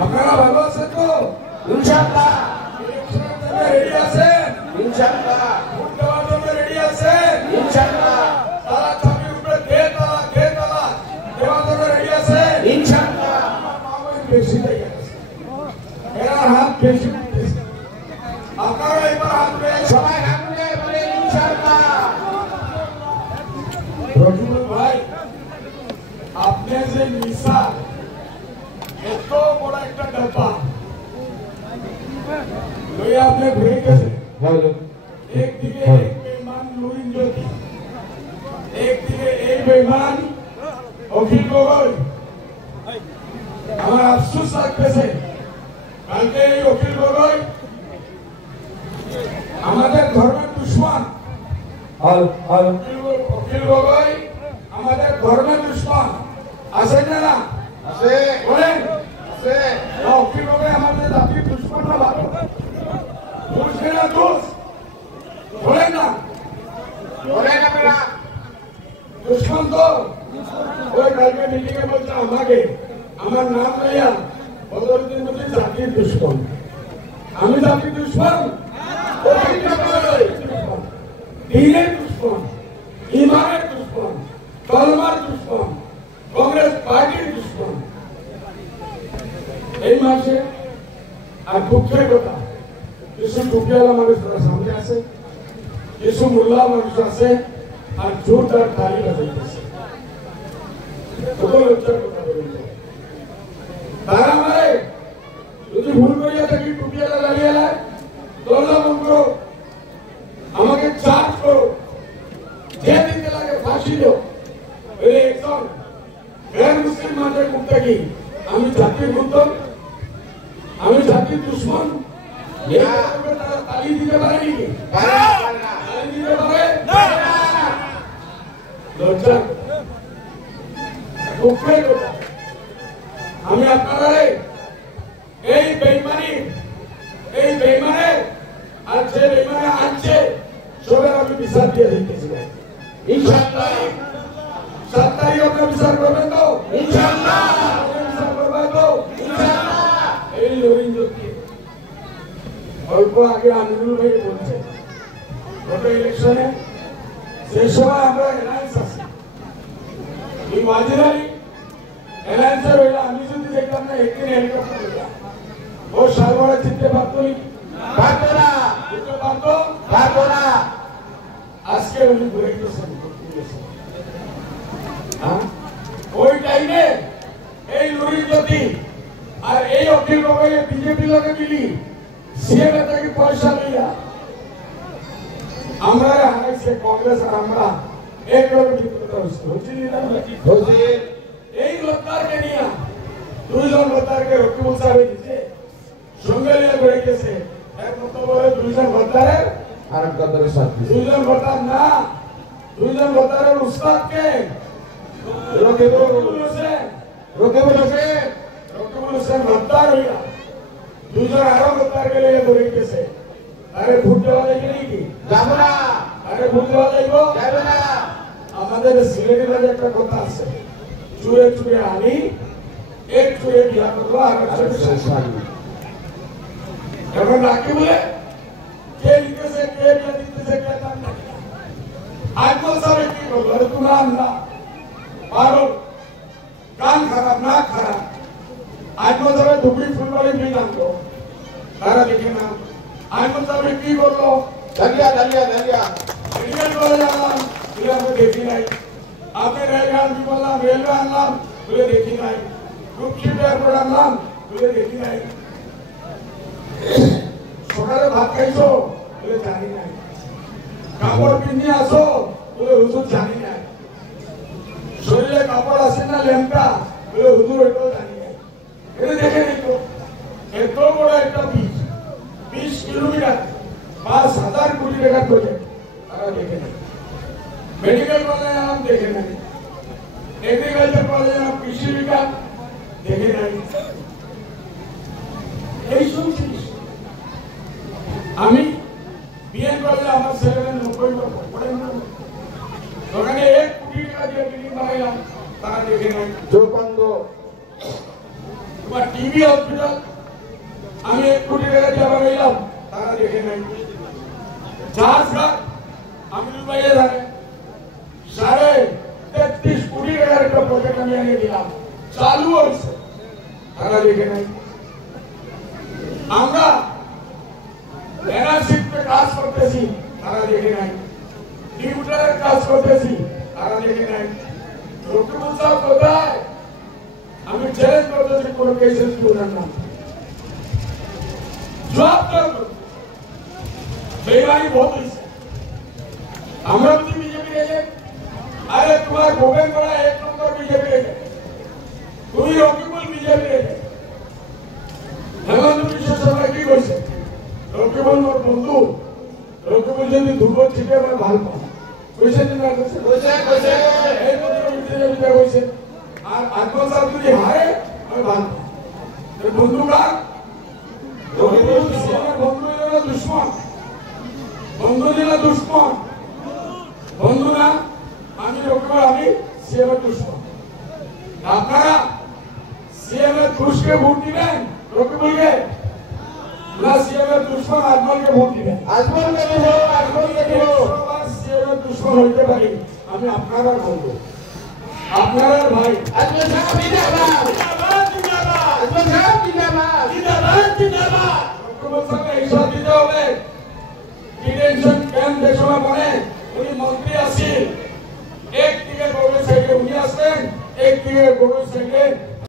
আপনারা ভালো আছেন তো? ইনশাআল্লাহ রেডি আছেন? ইনশাআল্লাহ ভোট দেওয়ার জন্য রেডি আছেন? ইনশাআল্লাহ তারা চাবির উপরে তালা দেওয়ার জন্য রেডি আছেন? ইনশাআল্লাহ আমার মামা বেশি লেগে গেছে, এরা হাত বেশি উঠতেছে। আপনারা এবার হাত বেশি সবাই হাত তুলে বলে ইনশাআল্লাহ। রজুল ভাই, আপনি যে মিসাল এত বড় একটা ডাব্বা লইয়া আপনি ঘুরে গেছেন। একদিকে এই বেঈমান লুইন জ্যোতি, একদিকে এই বেঈমান অখিল গগৈ। আমার আফসোস লাগতেছে, কালকে এই অখিল গগৈ আমাদের ধর্মের দুশ্মন। অখিল গগৈ আমাদের ধর্মের দুশ্মন। আছেন না? আছে বলেন, আছে অখিল গগৈ আমাদের জাতির দুশ্মন না ভালো? বুঝলেন না দোষ? বলেন না বলেন আপনারা দুশ্মন তো? ওই কালকে মিটিং এ বলছে আমাকে, আমার নাম লইয়া বদরুদ্দিন বলছে জাতির দুশ্মন। আমি জাতির দুশ্মন? দিনের দুশ্মন, ইমানের দুশ্মন, কলমার দুশ্মন, কংগ্রেস পার্টির দুশ্মন। এই মাসে আর দুঃখের কথা, কিছু টুপিওয়ালা মানুষরা সামনে আছে, কিছু মোল্লা মানুষ আছে আর জোরদার তালি বাজাইতেছে। তারা আমারে যদি ভুল করিয়া থাকি টুপিওয়ালা দাঁড়িয়ে দরজা বন্ধ করো, আমাকে চার্জ করো, যে দিতে লাগে ফাঁসি দাও। একজন গैर মুসলিম মানুষের মুখ থেকে আমি জাতির বুদ্ধ, আমি জাতির দুশ্মন, তারা তালি দিতে পারে নাকি? তালি দিতে পারে? লজ্জা, দুঃখের কথা। আমি আপনারা এই বেঈমানে আর যে বেঈমানে আনছে সবের আমি বিচার দিয়ে দিতেছিলাম। ইনশাআল্লাহ 7 তারিখ আপনারা বিচার করবেন তো? ইনশাআল্লাহ বিচার করবেন তো? ইনশাআল্লাহ এই লরিঞ্জকে অল্প আগে আমিনুল ভাই বলছে গত ইলেকশনে সেই সময় আমরা অ্যালায়েন্স আছে, এই মাঝিরাই অ্যালায়েন্সের হইলে আমি যদি দেখলাম না একদিন হেলিকপ্টার হইলাম, ও সালমারা চিনতে পারতো পারবো না বুঝতে পারতো? পারবো না আজকে উনি ঘুরে গেছেন। ওই টাইমে এই লরির জ্যোতি আর এই অখিল গগৈ বিজেপি লোকে মিলি সিএম থেকে পয়সা লইয়া আমরা হারাইছে কংগ্রেস আর আমরা একরকম বিপদ হচ্ছিল না। এই লোকটাকে নিয়ে দুইজন লোকটাকে রকিবুল সাহেব দিচ্ছে, সঙ্গে নিয়ে ঘুরে গেছে। এক মতো বলে দুইজন লোকটারের আর গদ্দারের সাথে দুইজন লোকটার না, দুইজন লোকটারের উস্তাদকে রকিবুল হোসেন গদ্দার হইয়া দুইজন আরো লোকটাকে নিয়ে ঘুরে গেছে। আরে ভোট দেওয়া যাইবে নাকি? যাবো না আরে ভোট দেওয়া যাইব? যাবো না আমাদের সিলেটের মাঝে একটা কথা আছে, চুরে চুরে আনি এক চুরে বিয়া করবো আর এখন রাখি বলে কে লিখেছে, কে বিয়া দিতেছে, কে দান নাকি আজমল সাহেব কি করবো? আরে তুমি আনলা পারো, কান খারাপ, নাক খারাপ। আজমল সাহেব ধুবড়ি ফুলবাড়ি বিয়ে আনলো, তারা দেখে না। আজমল সাহেব কি করলো? দাঁড়িয়া দাঁড়িয়া দাঁড়িয়া মেডিকেল কলেজ আনলাম, আমি দেখি নাই। আপনি রেলগান বললাম, রেলওয়ে আনলাম, বলে দেখি নাই। গ্রুপশিপ এয়ারপোর্ট আনলাম, বলে দেখি নাই। সকালে ভাত খাইছো, বলে জানি নাই। কাপড় পিন্ধি আসো, বলে হুজুর জানি নাই। শরীরে কাপড় আছে না লেমটা, বলে হুজুর এটাও জানি নাই। এটা দেখে নিত এত বড় একটা 20 কিলোমিটার 5,000 কোটি টাকার প্রজেক্ট, তারা দেখে নেই। মেডিকেল কলেজ নাম দেখে নাই, এগ্রিকালচার কলেজ নাম কৃষি বিজ্ঞান দেখে নাই। এই সব জিনিস আমি বিএন কলেজে আমার ছেলেমেয়ে 90 লক্ষ পড়ে না, বিল্ডিং বানাইলাম তারা দেখে নাই। চৌকান্দ তোমার টিভি হসপিটাল আমি 1 কোটি টাকা দিয়ে বানাইলাম তারা দেখে নাই। জাহাজ ঘাট আমি দুবাইয়ে জানে 33.5 কোটি টাকার একটা প্রজেক্ট আমি এনে দিলাম, চালু হয়েছে, তারা দেখে নাই। আমরা এনআরসিতে কাজ করতেছি, তারা দেখে নাই। ডিউটারের কাজ করতেছি, তারা দেখে নাই। ডক্টর সাহেব কোথায়? আমি চ্যালেঞ্জ করতেছি কোন কেসেস করবেন না, জবাব দেব। বেইমানি বহুত হয়েছে। আমরা যদি বিজেপি এজেন্ট, আরে তোমার গোবেন করা 1 নম্বর বিজেপি এজেন্ট, তুমি রকিবুল বিজেপি এজেন্ট। হেমন্ত বিশ্ব শর্মা কি কইছে? রকিবুল মোর বন্ধু, রকিবুল যদি দুর্বল ছিটে আমার ভালো পাও কইছে না, কইছে এই বিজেপি কইছে। আর আজমল সাহেব যদি হারে আমি ভালো পাও। বন্ধু কার? রকিবুল আমার বন্ধু না দুশমন, বন্ধু না দুশমন, বন্ধু না। আমি রকিবুল, আমি সিএম এর দুশমন। আপনারা সিএম এর দুশকে ভোট দিবেন রকিবুলকে, না সিএম এর দুশমন আজমলকে ভোট দিবেন? আজমলকে দেব, আজমলকে দেব। সিএম এর দুশমন হইতে পারি আমি, আপনারা বলবো, আপনারা ভাই। আজমল সাহেব জিন্দাবাদ, জিন্দাবাদ, জিন্দাবাদ, আজমল সাহেব জিন্দাবাদ, জিন্দাবাদ, জিন্দাবাদ। রকিবুল সাহেবকে হিসাব দিতে হবে। ডিটেনশন ক্যাম্প যে সময় বনে উনি মন্ত্রী আছেন, একদিকে গভর্নমেন্ট সাইডে উনি আসবেন, একদিকে গভর্নমেন্ট সাইডে